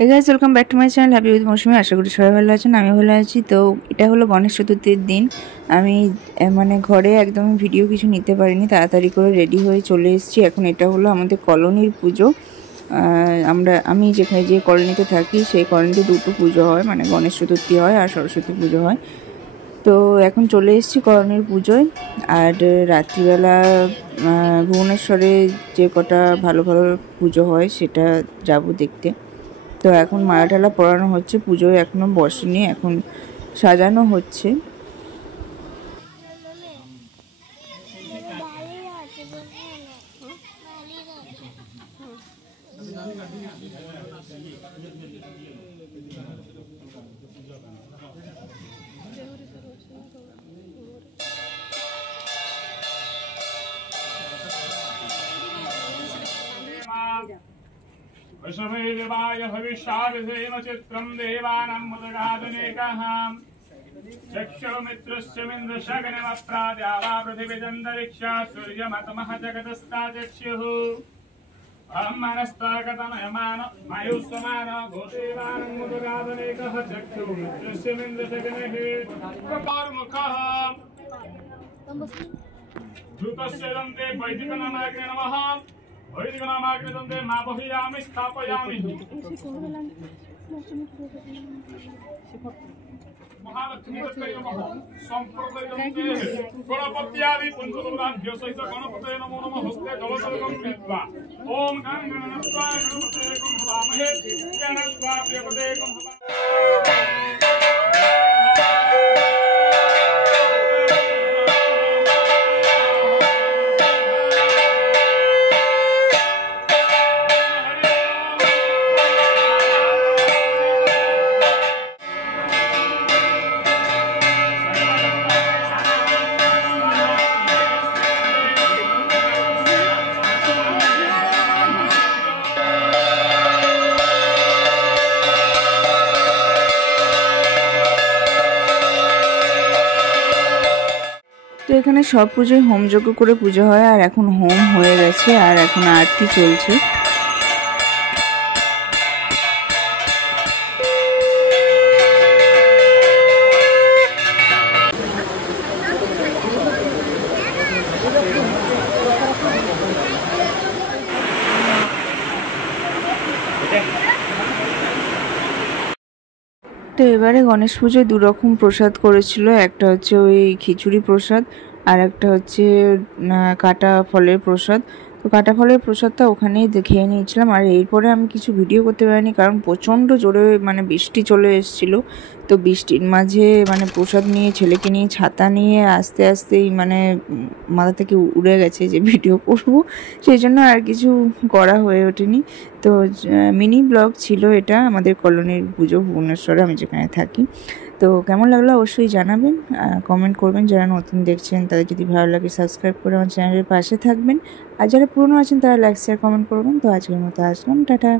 Hey guys welcome back to my channel happy with Mousumi. आशा करी सबाई भालो आछेन, आमी भालो आछि। तो এটা হলো গণেশ চতুর্থীর দিন। আমি মানে ঘরে একদম ভিডিও কিছু নিতে পারিনি, তাড়াতাড়ি করে রেডি হয়ে চলে এসেছি। এখন এটা হলো আমাদের কলোনির পুজো। আমি যেখানে যে কলোনিতে থাকি সেই কলোনিতে দুটো পুজো হয়, মানে গণেশ চতুর্থী হয় আর সরস্বতী পুজো হয়। তো এখন চলে এসেছি কলোনির পুজোয়। আর রাত্রিবেলা ভুবনেশ্বরে যে কটা ভালো ভালো পুজো হয় সেটা যাব দেখতে। তো এখন মালা টালা পরানো হচ্ছে, পুজোয় এখনো বসেনি, এখন সাজানো হচ্ছে। वैष्णवे देवाय भविष्याभिधेम चित्रं देवानां मुदगादनेकः चक्षुमित्रस्यमिन्द्रशगनमप्राद्यावा पृथिवीजन्तरिक्षा सूर्यमतमः जगतस्ता चक्षुः ब्रह्मणस्तागतमयमान मायुष्मान भूदेवानां मुदगादनेकः चक्षुमित्रस्यमिन्द्रशगनः प्रकारमुखः धूतस्य दन्ते वैदिकनामाग्ने नमः। वैदिकनामाग्निदन्ते मापयामि स्थापयामि। महालक्ष्मीदत्तै नमः। सम्प्रदयन्ते गणपत्यादि पञ्चदुर्गाभ्यो सहित गणपतये नमो नमः। हस्ते जलसर्गं कृत्वा ॐ गं गणनात्वा गणपतयेकं हवामहे। गणनात्वा प्रियपतेकं তো এখানে সব পুজোয় হোমযজ্ঞ করে পুজো হয়, আর এখন হোম হয়ে গেছে আর এখন আরতি চলছে। তো এবারে গণেশ পুজোয় দুরকম প্রসাদ করেছিল, একটা হচ্ছে ওই খিচুড়ি প্রসাদ আর একটা হচ্ছে কাটা ফলের প্রসাদ। তো কাটা ফলের প্রসাদটা ওখানেই খেয়ে নিয়েছিলাম। আর এরপরে আমি কিছু ভিডিও করতে পারিনি, কারণ প্রচণ্ড জোরে মানে বৃষ্টি চলে এসেছিলো। তো বৃষ্টির মাঝে মানে প্রসাদ নিয়ে ছেলেকে নিয়ে ছাতা নিয়ে আস্তে আস্তেই মানে মাথা থেকে উড়ে গেছে যে ভিডিও করব, সেই জন্য আর কিছু করা হয়ে ওঠেনি। তো মিনি ব্লগ ছিল এটা, আমাদের কলোনির পুজো ভুবনেশ্বরে, আমি যেখানে থাকি। তো কেমন লাগলো অবশ্যই জানাবেন, কমেন্ট করবেন। যারা নতুন দেখছেন তাদের যদি ভালো লাগে সাবস্ক্রাইব করে আমার চ্যানেলের পাশে থাকবেন, আর যারা পুরনো আছেন তারা লাইক শেয়ার কমেন্ট করবেন। তো আজকের মতো আসলাম, টাটা।